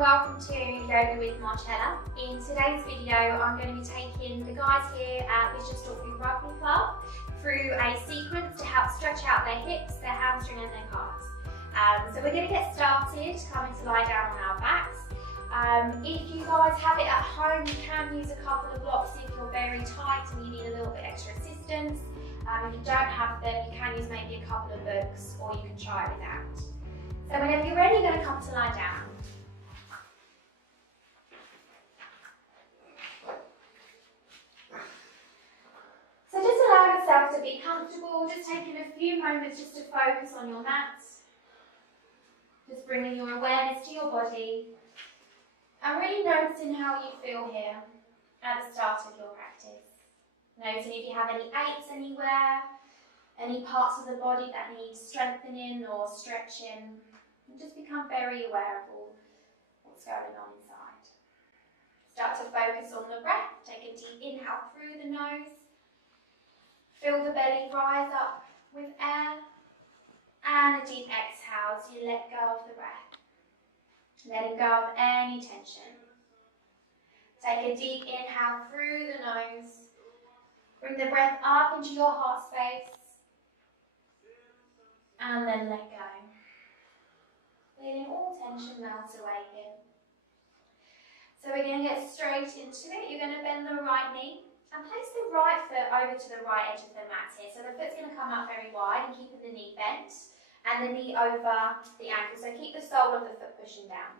welcome to Yoga with Marcella. In today's video I'm going to be taking the guys here at Bishops Stortford Rugby Club through a sequence to help stretch out their hips, their hamstring and their calves. So we're going to get started, coming to lie down on our backs. If you guys have it at home, you can use a couple of blocks if you're very tight and you need a little bit extra assistance. If you don't have them, you can use maybe a couple of books or you can try it without. So whenever you're ready, you're going to come to lie down. So just allow yourself to be comfortable, just taking a few moments just to focus on your mat. Just bringing your awareness to your body and really noticing how you feel here at the start of your practice. Noticing if you have any aches anywhere, any parts of the body that need strengthening or stretching. And just become very aware of all what's going on inside. Start to focus on the breath. Take a deep inhale through the nose. Feel the belly rise up with air. And a deep exhale as you let go of the breath. Letting go of any tension. Take a deep inhale through the nose. Bring the breath up into your heart space. And then let go. Letting all tension melt away here. So we're going to get straight into it. You're going to bend the right knee and place the right foot over to the right edge of the mat here. So the foot's going to come up very wide and keeping the knee bent and the knee over the ankle. So keep the sole of the foot pushing down.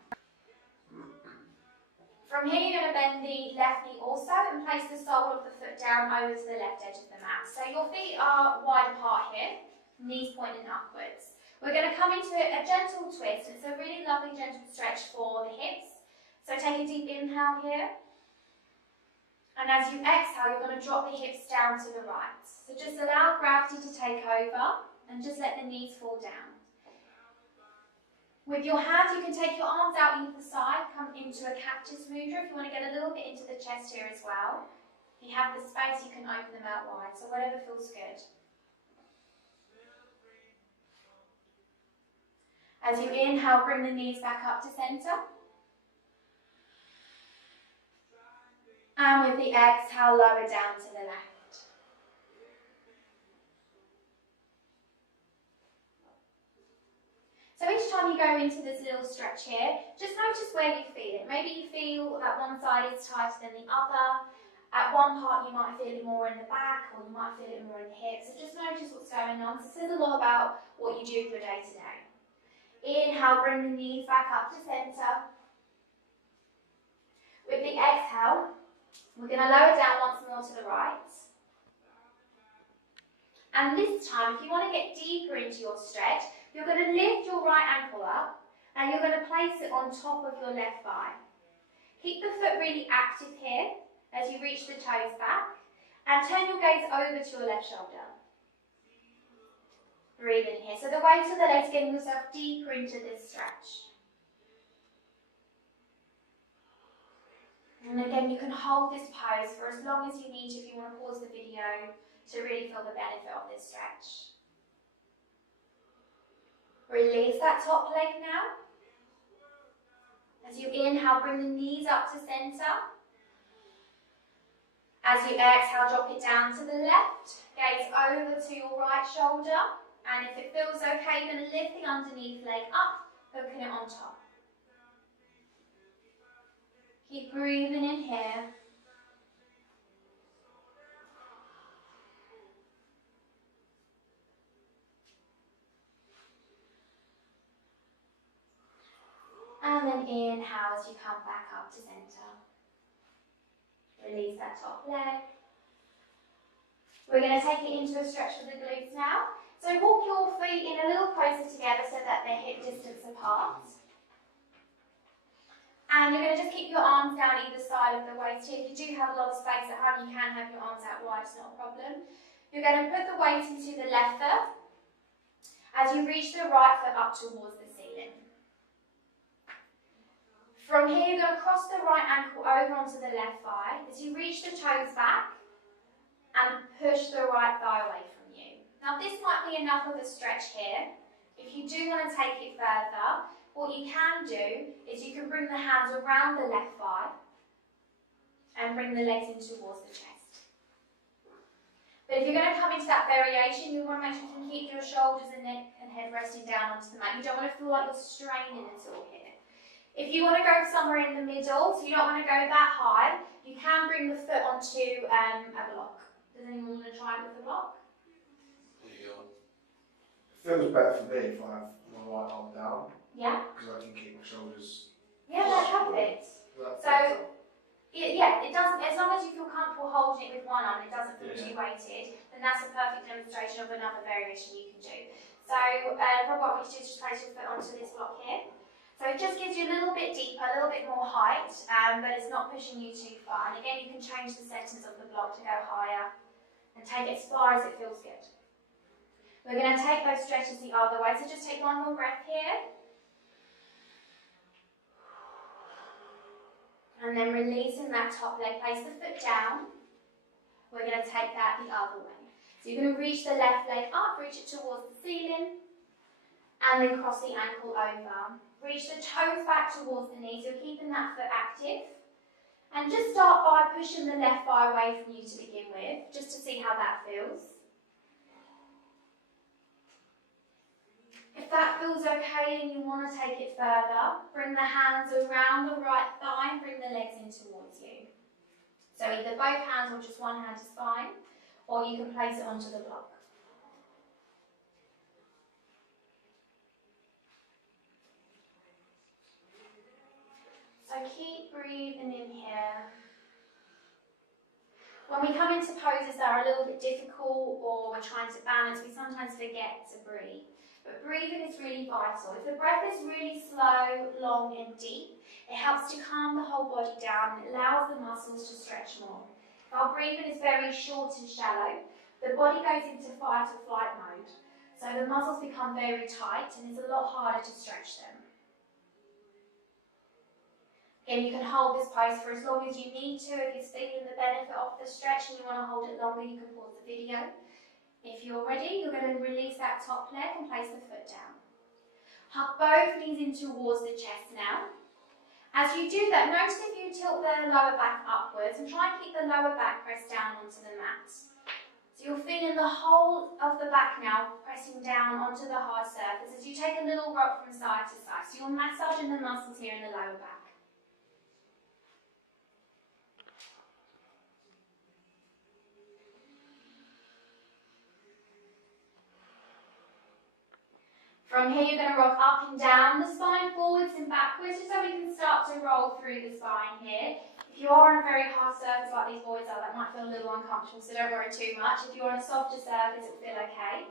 From here you're going to bend the left knee also and place the sole of the foot down over to the left edge of the mat. So your feet are wide apart here, knees pointing upwards. We're going to come into a gentle twist. It's a really lovely gentle stretch for the hips. So take a deep inhale here. And as you exhale, you're going to drop the hips down to the right. So just allow gravity to take over and just let the knees fall down. With your hands, you can take your arms out either side, come into a cactus mudra if you want to get a little bit into the chest here as well. If you have the space, you can open them out wide, so whatever feels good. As you inhale, bring the knees back up to centre. And with the exhale, lower down to the left. So each time you go into this little stretch here, just notice where you feel it. Maybe you feel that one side is tighter than the other. At one part you might feel it more in the back or you might feel it more in the hips. So just notice what's going on. So it says a lot about what you do for day to day. Inhale, bring the knees back up to centre. With the exhale, we're going to lower down once more to the right. And this time, if you want to get deeper into your stretch, you're going to lift your right ankle up and you're going to place it on top of your left thigh. Keep the foot really active here as you reach the toes back and turn your gaze over to your left shoulder. Breathe in here. So the weight of the legs, getting yourself deeper into this stretch. And again, you can hold this pose for as long as you need to if you want to pause the video to really feel the benefit of this stretch. Release that top leg now. As you inhale, bring the knees up to centre. As you exhale, drop it down to the left. Gaze over to your right shoulder. And if it feels okay, you're going to lift the underneath leg up, hooking it on top. Keep breathing in here. And then inhale as you come back up to centre. Release that top leg. We're going to take it into a stretch for the glutes now. So walk your feet in a little closer together so that they're hip distance apart. And you're going to just keep your arms down either side of the waist here. If you do have a lot of space at home, you can have your arms out wide, it's not a problem. You're going to put the weight into the left foot as you reach the right foot up towards the ceiling. From here, you're going to cross the right ankle over onto the left thigh as you reach the toes back and push the right thigh away from you. Now this might be enough of a stretch here. If you do want to take it further, what you can do is you can bring the hands around the left thigh and bring the legs in towards the chest. But if you're going to come into that variation, you want to make sure you can keep your shoulders and neck and head resting down onto the mat. You don't want to feel like you're straining at all here. If you want to go somewhere in the middle, so you don't want to go that high, you can bring the foot onto a block. Does anyone want to try it with a block? It feels better for me if I have my right arm down. Yeah. Because I can keep my shoulders. Yeah, that's perfect. So, yeah, it doesn't. As long as you feel comfortable holding it with one arm, and it doesn't feel too weighted, then that's a perfect demonstration of another variation you can do. So, what I want you to do is just place your foot onto this block here. So it just gives you a little bit deeper, a little bit more height, but it's not pushing you too far. And again, you can change the settings of the block to go higher and take it as far as it feels good. We're going to take those stretches the other way, so just take one more breath here. And then releasing that top leg, place the foot down. We're going to take that the other way. So you're going to reach the left leg up, reach it towards the ceiling, and then cross the ankle over. Reach the toes back towards the knees, you're keeping that foot active. And just start by pushing the left thigh away from you to begin with, just to see how that feels. If that feels okay and you want to take it further, bring the hands around the right thigh and bring the legs in towards you. So either both hands or just one hand is fine, or you can place it onto the block. So keep breathing in here. When we come into poses that are a little bit difficult or we're trying to balance, we sometimes forget to breathe. But breathing is really vital. If the breath is really slow, long and deep, it helps to calm the whole body down and it allows the muscles to stretch more. If our breathing is very short and shallow, the body goes into fight or flight mode. So the muscles become very tight and it's a lot harder to stretch them. Again, you can hold this pose for as long as you need to. If you're feeling the benefit of the stretch and you want to hold it longer, you can pause the video. If you're ready, you're going to release that top leg and place the foot down. Hug both knees in towards the chest now. As you do that, notice if you tilt the lower back upwards and try and keep the lower back pressed down onto the mat. So you're feeling the whole of the back now pressing down onto the hard surface as you take a little rock from side to side. So you're massaging the muscles here in the lower back. From here, you're going to rock up and down the spine, forwards and backwards, just so we can start to roll through the spine here. If you are on a very hard surface like these boys are, that might feel a little uncomfortable, so don't worry too much. If you're on a softer surface, it'll feel okay.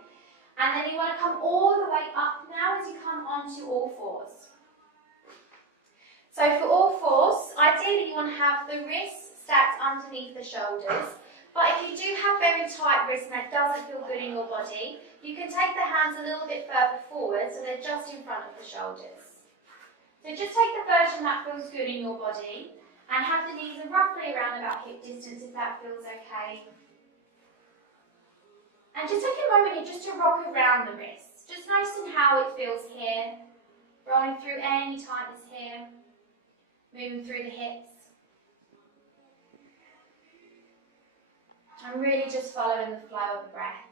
And then you want to come all the way up now as you come onto all fours. So for all fours, ideally you want to have the wrists stacked underneath the shoulders. But if you do have very tight wrists and that doesn't feel good in your body, you can take the hands a little bit further forward so they're just in front of the shoulders. So just take the version that feels good in your body and have the knees roughly around about hip distance if that feels okay. And just take a moment here just to rock around the wrists. Just noticing how it feels here. Rolling through any tightness here. Moving through the hips. And really just following the flow of the breath.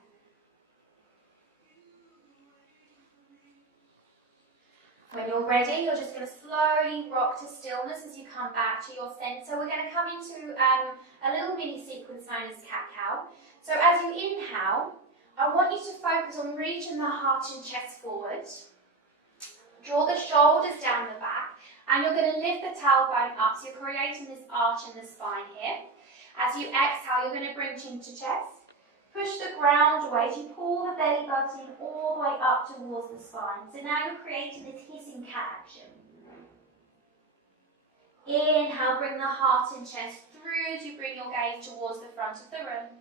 When you're ready, you're just going to slowly rock to stillness as you come back to your centre. We're going to come into a little mini sequence known as cat-cow. So as you inhale, I want you to focus on reaching the heart and chest forward. Draw the shoulders down the back, and you're going to lift the tailbone up, so you're creating this arch in the spine here. As you exhale, you're going to bring chin to chest. Push the ground away as you pull the belly button all the way up towards the spine. So now you're creating this hissing cat action. Inhale, bring the heart and chest through as you bring your gaze towards the front of the room.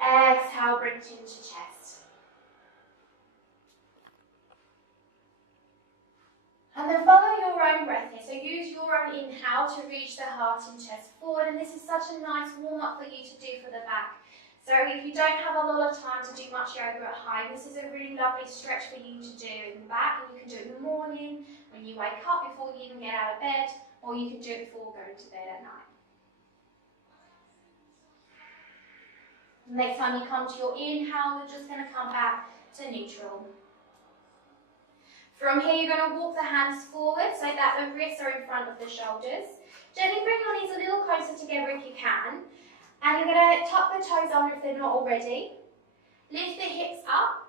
Exhale, bring chin to chest. And then follow your own breath here. So use your own inhale to reach the heart and chest forward. And this is such a nice warm-up for you to do for the back. So if you don't have a lot of time to do much yoga at home, this is a really lovely stretch for you to do in the back, and you can do it in the morning, when you wake up before you even get out of bed, or you can do it before going to bed at night. Next time you come to your inhale, you're just going to come back to neutral. From here, you're going to walk the hands forward so that the wrists are in front of the shoulders. Gently bring your knees a little closer together if you can. And you're going to tuck the toes under if they're not already. Lift the hips up.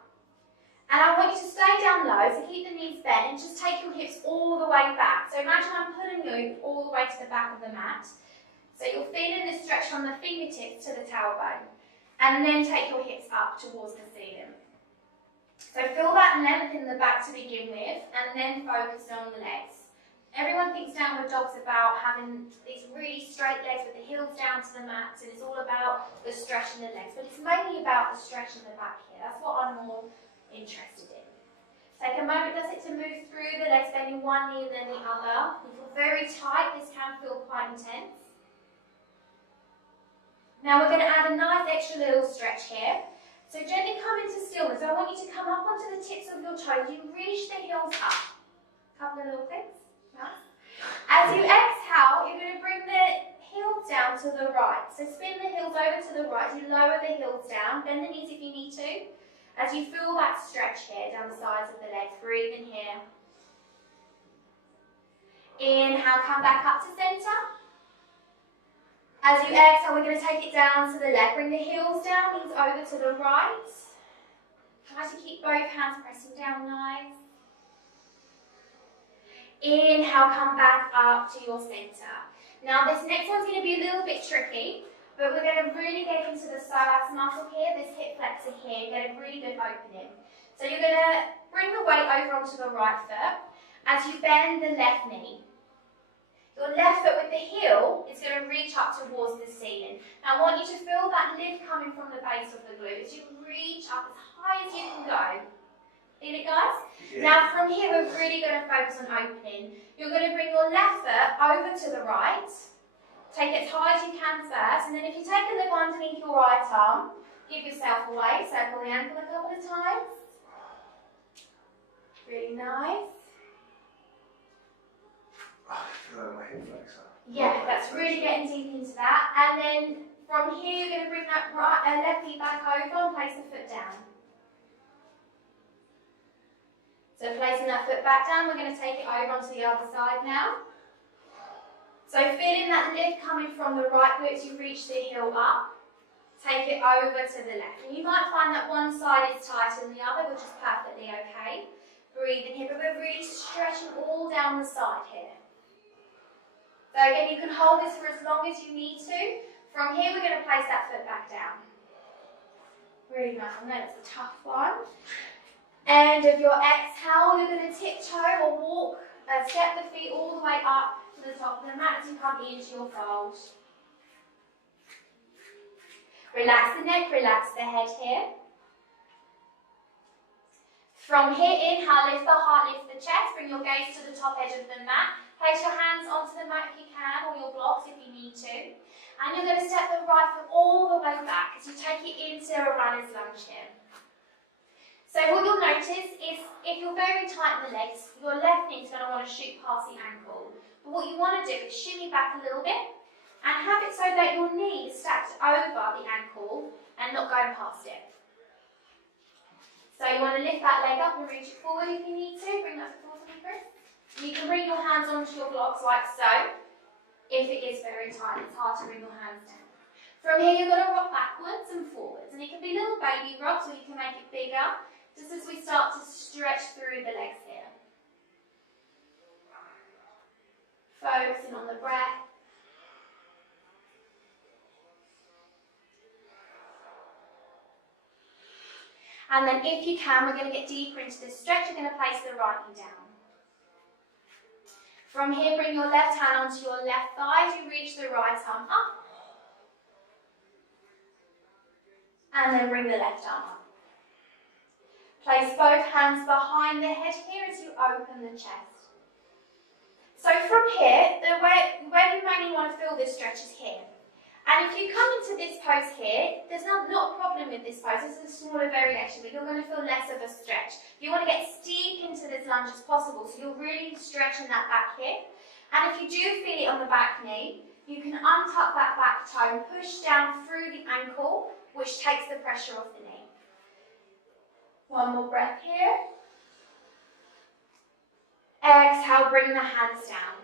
And I want you to stay down low, so keep the knees bent and just take your hips all the way back. So imagine I'm pulling you all the way to the back of the mat. So you're feeling this stretch from the fingertips to the tailbone. And then take your hips up towards the ceiling. So feel that length in the back to begin with, and then focus on the legs. Everyone thinks downward dog's about having these really straight legs with the heels down to the mat, and it's all about the stretch in the legs, but it's mainly about the stretch in the back here. That's what I'm more interested in. Take a moment, does it, to move through the legs, bending one knee and then the other. You feel very tight, this can feel quite intense. Now we're going to add a nice extra little stretch here. So gently come into stillness. I want you to come up onto the tips of your toes. You reach the heels up. Couple of little clicks. Nice. As you exhale, you're going to bring the heels down to the right. So spin the heels over to the right. You lower the heels down. Bend the knees if you need to. As you feel that stretch here down the sides of the legs. Breathe in here. Inhale, come back up to center. As you exhale, we're going to take it down to the left. Bring the heels down, knees over to the right. Try to keep both hands pressing down nice. Inhale, come back up to your center. Now this next one's going to be a little bit tricky, but we're going to really get into the psoas muscle here, this hip flexor here, get a really good opening. So you're going to bring the weight over onto the right foot as you bend the left knee. Your left foot with the heel is going to reach up towards the ceiling. Now I want you to feel that lift coming from the base of the glutes. You reach up as high as you can go. Feel it, guys? Yeah. Now from here we're really going to focus on opening. You're going to bring your left foot over to the right. Take it as high as you can first, and then if you take a look underneath your right arm, give yourself a wave, circle the ankle a couple of times. Really nice. My hip flexor. Yeah, that's really getting deep into that. And then from here, you're going to bring that left knee back over and place the foot down. So placing that foot back down, we're going to take it over onto the other side now. So feeling that lift coming from the right glutes, you reach the heel up. Take it over to the left. And you might find that one side is tighter than the other, which is perfectly okay. Breathe in here, but we're really stretching all down the side here. So again, you can hold this for as long as you need to. From here, we're going to place that foot back down. Really nice. I know that's a tough one. End of your exhale, you're going to tiptoe or walk, step the feet all the way up to the top of the mat as you come into your fold. Relax the neck, relax the head here. From here, inhale, lift the heart, lift the chest, bring your gaze to the top edge of the mat. Place your hands onto the mat if you can, or your blocks if you need to. And you're going to step the right foot all the way back as you take it into a runner's lunge here. So what you'll notice is if you're very tight in the legs, your left knee is going to want to shoot past the ankle. But what you want to do is shimmy back a little bit and have it so that your knee is stacked over the ankle and not going past it. So you want to lift that leg up and reach it forward if you need to. Bring that forward to the wrist. You can bring your hands onto your blocks like so. If it is very tight, it's hard to bring your hands down. From here, you're going to rock backwards and forwards. And it can be little baby rocks, or you can make it bigger, just as we start to stretch through the legs here. Focusing on the breath. And then if you can, we're going to get deeper into this stretch. You're going to place the right knee down. From here, bring your left hand onto your left thigh as you reach the right arm up. And then bring the left arm up. Place both hands behind the head here as you open the chest. So from here, where you mainly want to feel this stretch is here. And if And if you come into this pose here, there's not a problem with this pose. This is a smaller variation, but you're going to feel less of a stretch. You want to get as deep into this lunge as possible, so you're really stretching that back hip. And if you do feel it on the back knee, you can untuck that back toe and push down through the ankle, which takes the pressure off the knee. One more breath here. Exhale, bring the hands down.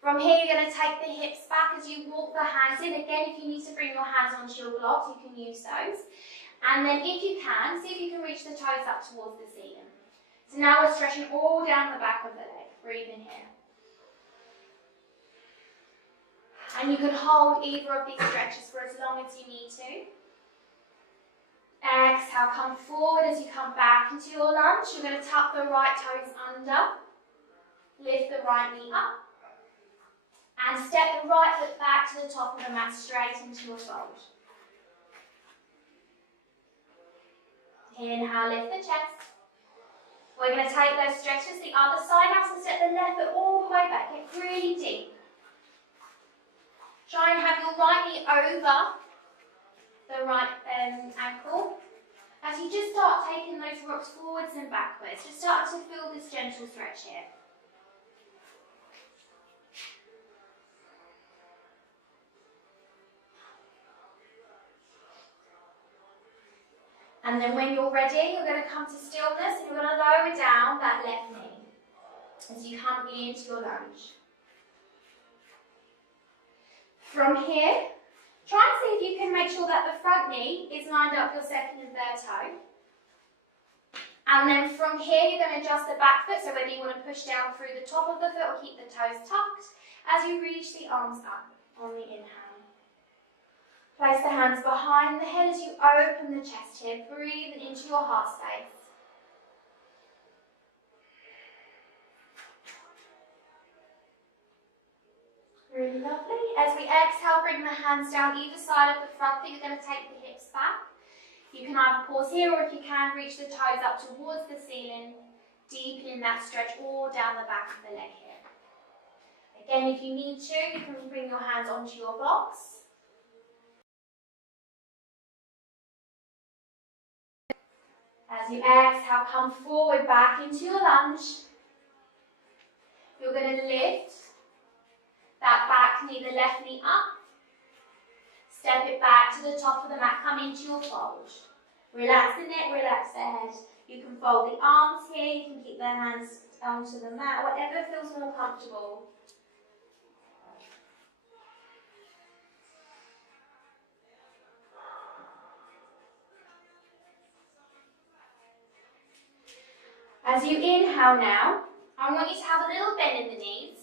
From here, you're going to take the hips back as you walk the hands in. Again, if you need to bring your hands onto your blocks, you can use those. And then if you can, see if you can reach the toes up towards the ceiling. So now we're stretching all down the back of the leg. Breathe in here. And you can hold either of these stretches for as long as you need to. Exhale, come forward as you come back into your lunge. You're going to tuck the right toes under. Lift the right knee up. And step the right foot back to the top of the mat, straight into your fold. Inhale, lift the chest. We're going to take those stretches the other side now, so step the left foot all the way back. Get really deep. Try and have your right knee over the right ankle. As you just start taking those rocks forwards and backwards, just start to feel this gentle stretch here. And then when you're ready, you're going to come to stillness and you're going to lower down that left knee as you come into your lunge. From here, try and see if you can make sure that the front knee is lined up your second and third toe. And then from here, you're going to adjust the back foot, so whether you want to push down through the top of the foot or keep the toes tucked, as you reach the arms up on the inhale. Place the hands behind the head as you open the chest here, breathing into your heart space. Really lovely. As we exhale, bring the hands down either side of the front foot. You're going to take the hips back. You can either pause here, or if you can, reach the toes up towards the ceiling, deepening that stretch all down the back of the leg here. Again, if you need to, you can bring your hands onto your blocks. As you exhale, come forward back into your lunge. You're going to lift that back knee, the left knee up. Step it back to the top of the mat, come into your fold. Relax the neck, relax the head. You can fold the arms here, you can keep the hands onto the mat, whatever feels more comfortable. As you inhale now, I want you to have a little bend in the knees.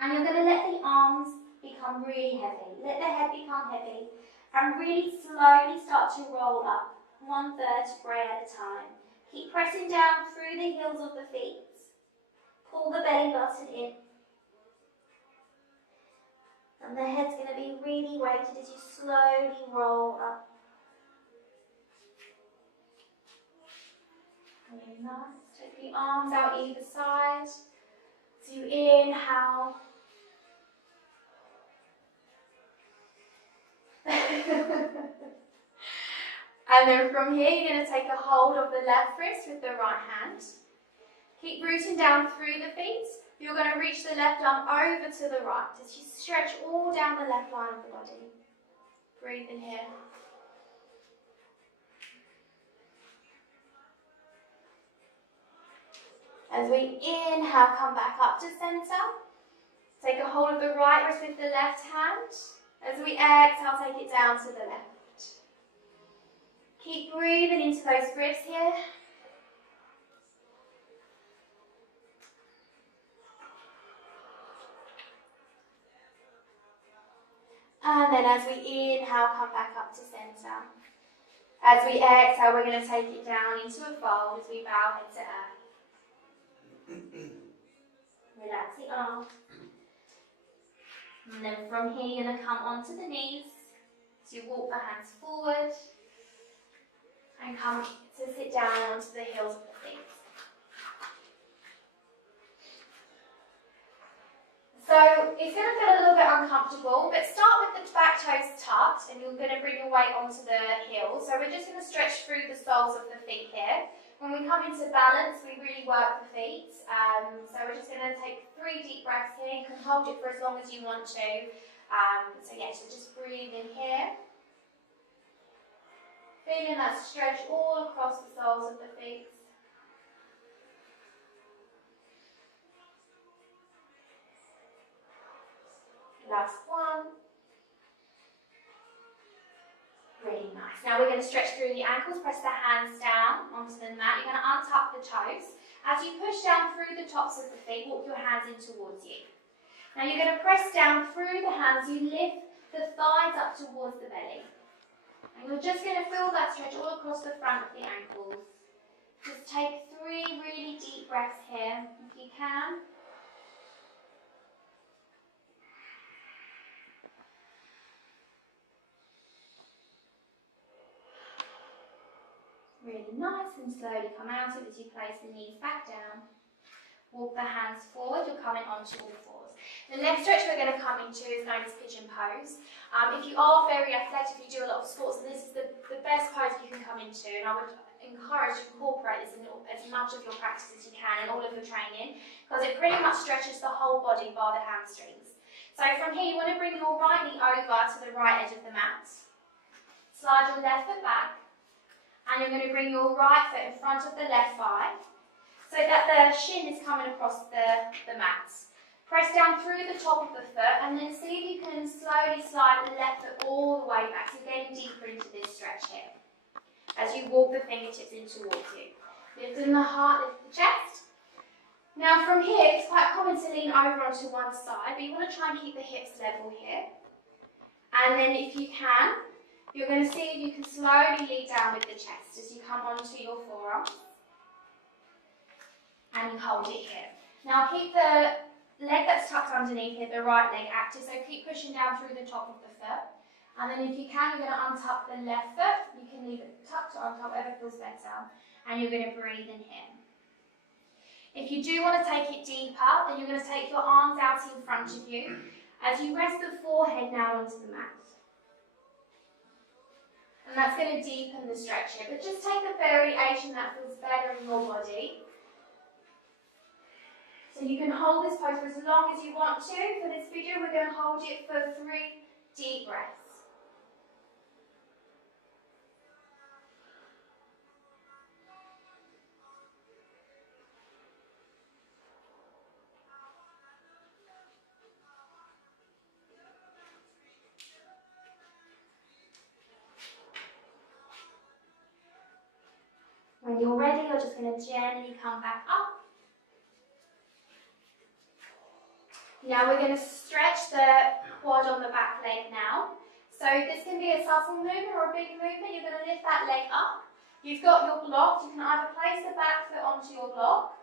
And you're going to let the arms become really heavy. Let the head become heavy. And really slowly start to roll up, one vertebrae at a time. Keep pressing down through the heels of the feet. Pull the belly button in. And the head's going to be really weighted as you slowly roll up. Really nice. Take the arms out either side. So you inhale. And then from here, you're going to take a hold of the left wrist with the right hand. Keep rooting down through the feet. You're going to reach the left arm over to the right as you stretch all down the left line of the body. Breathe in here. As we inhale, come back up to center. Take a hold of the right wrist with the left hand. As we exhale, take it down to the left. Keep breathing into those ribs here. And then as we inhale, come back up to center. As we exhale, we're going to take it down into a fold as we bow head to earth. Relax the arm. And then from here, you're going to come onto the knees. So you walk the hands forward. And come to sit down onto the heels of the feet. So it's going to feel a little bit uncomfortable, but start with the back toes tucked and you're going to bring your weight onto the heels. So we're just going to stretch through the soles of the feet here. When we come into balance, we really work the feet. So we're just going to take 3 deep breaths here. You can hold it for as long as you want to. So just breathe in here. Feeling that stretch all across the soles of the feet. Last one. Really nice. Now we're going to stretch through the ankles, press the hands down onto the mat. You're going to untuck the toes. As you push down through the tops of the feet, walk your hands in towards you. Now you're going to press down through the hands. You lift the thighs up towards the belly. And you're just going to feel that stretch all across the front of the ankles. Just take 3 really deep breaths here, if you can. Really nice, and slowly come out of it as you place the knees back down. Walk the hands forward, you're coming onto all fours. The next stretch we're going to come into is known as pigeon pose. If you are very athletic, if you do a lot of sports, then this is the best pose you can come into, and I would encourage you to incorporate this in as much of your practice as you can and all of your training, because it pretty much stretches the whole body bar the hamstrings. So from here, you want to bring your right knee over to the right edge of the mat. Slide your left foot back. And you're going to bring your right foot in front of the left thigh so that the shin is coming across the mat. Press down through the top of the foot and then see if you can slowly slide the left foot all the way back. So getting deeper into this stretch here as you walk the fingertips in towards you. Lifting the heart, lift the chest. Now from here, it's quite common to lean over onto one side, but you want to try and keep the hips level here. And then if you can, you're going to see if you can slowly lean down with the chest as you come onto your forearm. And you hold it here. Now keep the leg that's tucked underneath here, the right leg active, so keep pushing down through the top of the foot. And then if you can, you're going to untuck the left foot. You can leave it tucked or untucked, whatever feels better. And you're going to breathe in here. If you do want to take it deeper, then you're going to take your arms out in front of you as you rest the forehead now onto the mat. And that's going to deepen the stretch here. But just take the variation that feels better in your body. So you can hold this pose for as long as you want to. For this video, we're going to hold it for 3 deep breaths. When you're ready, you're just going to gently come back up. Now we're going to stretch the quad on the back leg now. So this can be a subtle movement or a big movement. You're going to lift that leg up. You've got your block. You can either place the back foot onto your block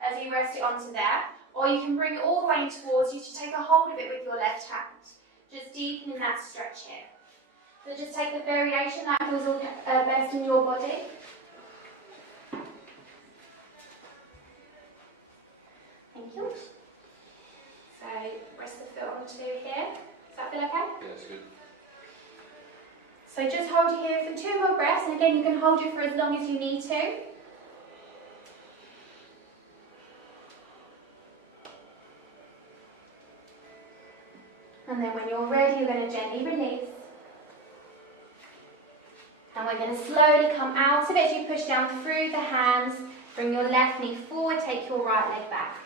as you rest it onto there, or you can bring it all the way in towards you to take a hold of it with your left hand. Just deepening that stretch here. So just take the variation that feels best in your body. Thank you. So rest the foot onto here. Does that feel okay? Yeah, that's good. So just hold it here for 2 more breaths, and again you can hold it for as long as you need to. And then when you're ready, you're going to gently release. And we're going to slowly come out of it as you push down through the hands. Bring your left knee forward, take your right leg back.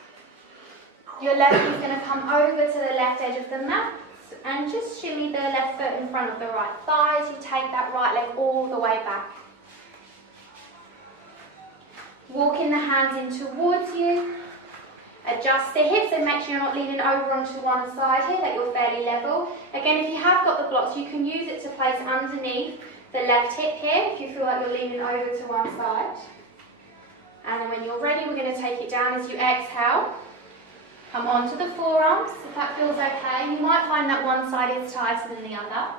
Your left knee is going to come over to the left edge of the mat and just shimmy the left foot in front of the right thigh as you take that right leg all the way back. Walking the hands in towards you. Adjust the hips and make sure you're not leaning over onto one side here, that you're fairly level. Again, if you have got the blocks, you can use it to place underneath the left hip here if you feel like you're leaning over to one side. And then when you're ready, we're going to take it down as you exhale. Come onto the forearms, if that feels okay. You might find that one side is tighter than the other.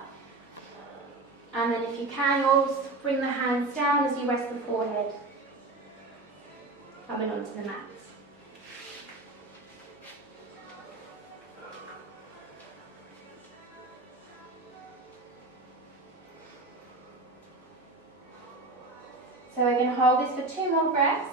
And then if you can, you'll bring the hands down as you rest the forehead. Coming onto the mat. So we're going to hold this for 2 more breaths.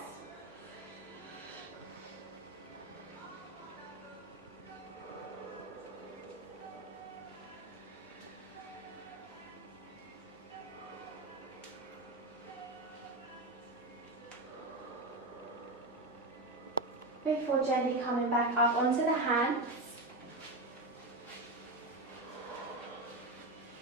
Before gently coming back up onto the hands.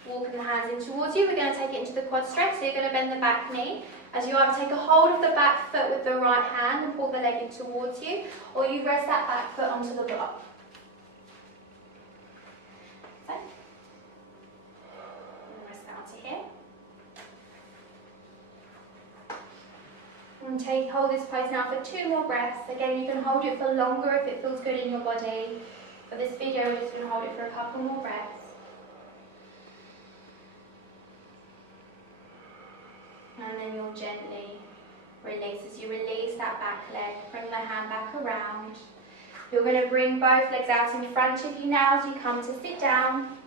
Walking the hands in towards you, we're going to take it into the quad stretch, so you're going to bend the back knee. As you either take a hold of the back foot with the right hand and pull the leg in towards you, or you rest that back foot onto the block. So, rest down to here. And hold this pose now for 2 more breaths. Again, you can hold it for longer if it feels good in your body. For this video, we're just going to hold it for a couple more breaths. And then you'll gently release. As you release that back leg, bring the hand back around. You're going to bring both legs out in front of you now as you come to sit down.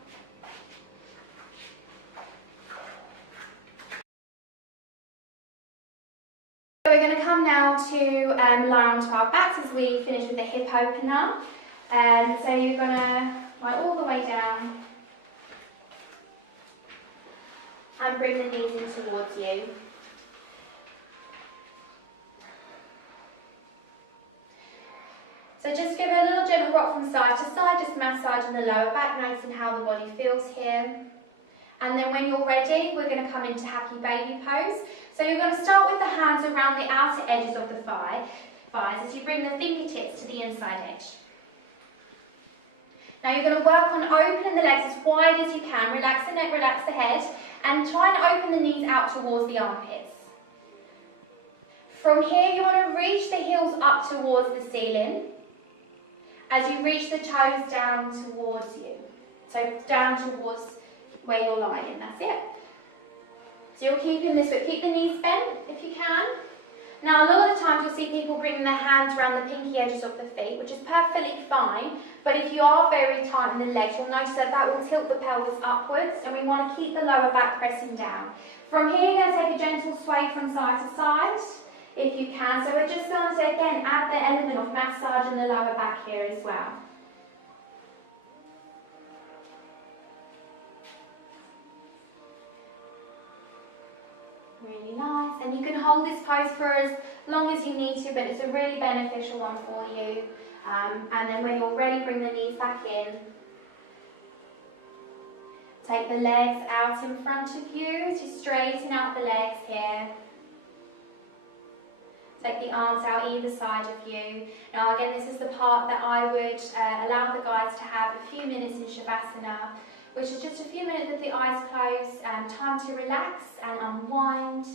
So we're going to come now to lie onto our backs as we finish with the hip opener. So you're going to lie all the way down and bring the knees in towards you. So just give a little gentle rock from side to side, just massaging the lower back, noticing how the body feels here. And then when you're ready, we're going to come into happy baby pose. So you're going to start with the hands around the outer edges of the thighs as you bring the fingertips to the inside edge. Now you're going to work on opening the legs as wide as you can, relax the neck, relax the head, and try and open the knees out towards the armpits. From here, you want to reach the heels up towards the ceiling as you reach the toes down towards you. So down towards where you're lying, that's it. So you're keeping this, but keep the knees bent if you can. Now a lot of the times you'll see people bringing their hands around the pinky edges of the feet, which is perfectly fine, but if you are very tight in the legs, you'll notice that that will tilt the pelvis upwards, and we want to keep the lower back pressing down. From here, you're going to take a gentle sway from side to side, if you can. So we're just going to, again, add the element of massage in the lower back here as well. Really nice. And you can hold this pose for as long as you need to, but it's a really beneficial one for you. And then when you're ready, bring the knees back in. Take the legs out in front of you to straighten out the legs here. Take the arms out either side of you. Now again, this is the part that I would allow the guys to have a few minutes in Shavasana, which is just a few minutes with the eyes closed, time to relax and unwind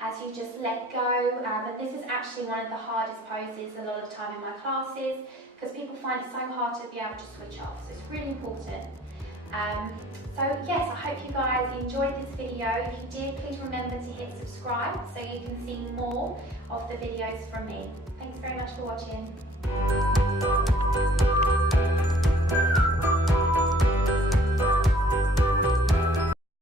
as you just let go. But this is actually one of the hardest poses a lot of the time in my classes because people find it so hard to be able to switch off, so it's really important. So yes, I hope you guys enjoyed this video. If you did, please remember to hit subscribe so you can see more of the videos from me. Thanks very much for watching.